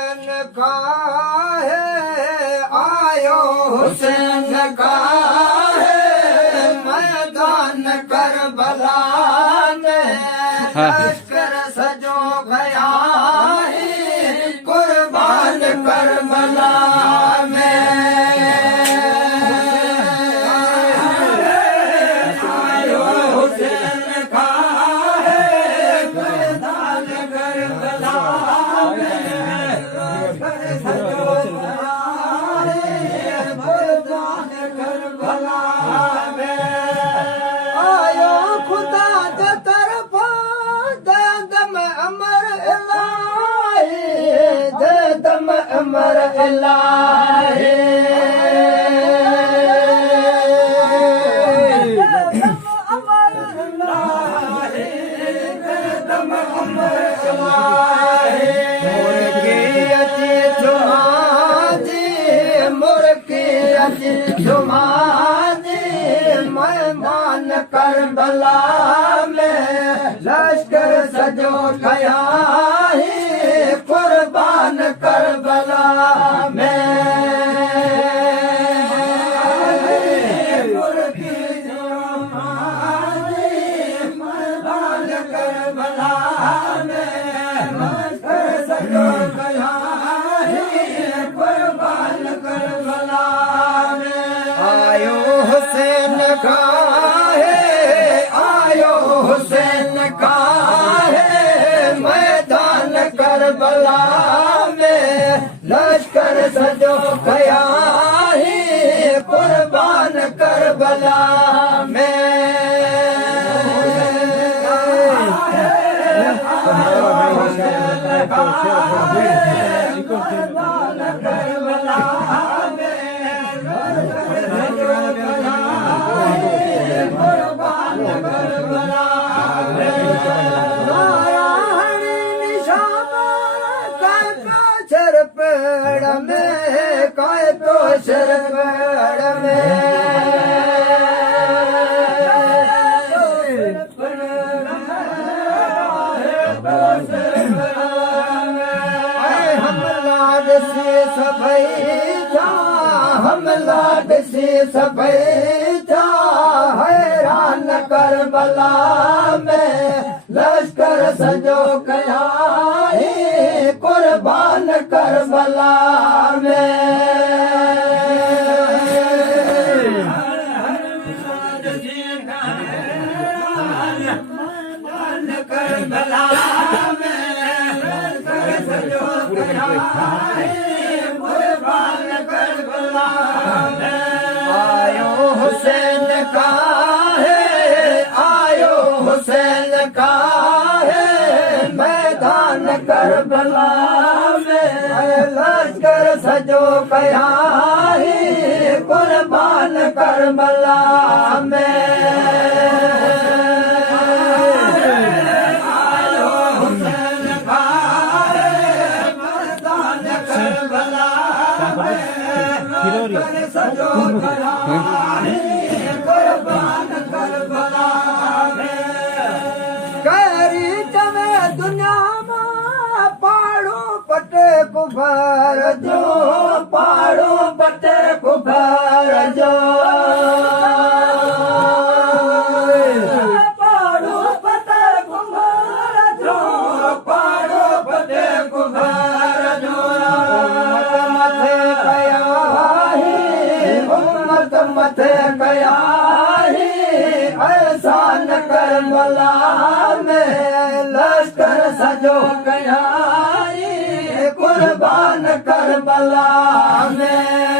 का है आयो हुसैन का है मैदान करबला में लश्कर सजो गया है कुर्बान करबला में आयो हुसैन का है मैदान करबला आयो खुदा के तरफ दे दम अमर इलाही दे दम अमर इलाही मेहमान करबला में लश्कर सजो गया है कुर्बान करबला में मेहमान करबला में लश्कर सजो गया है कुर्बान करबला आयो हुसैन का है आयो हुसैन का है मैदान करबला में लश्कर सजो गया है कुर्बान करबला में पेड़ में काय तो सर पेड़ में हम लाड से सफाई था हम लाड से सफाई था हैरान करबला में लश्कर सजो गया है कुर्बान करबला में करबला कुर्बान करबला आयो हुसैन का है आयो हुसैन का है मैदान करबला में लश्कर सजो गया है कुर्बान करबला में सजो गया है कुर्बान करबला में करी जमे दुनिया में पाड़ो पटे कुफर जो पाड़ो पटे कुफर जो पाड़ो पटे कुफर जो पाड़ो पटे कुफर जो मथे गया है एहसान करबला में लश्कर सजो गया है कुर्बान करबला में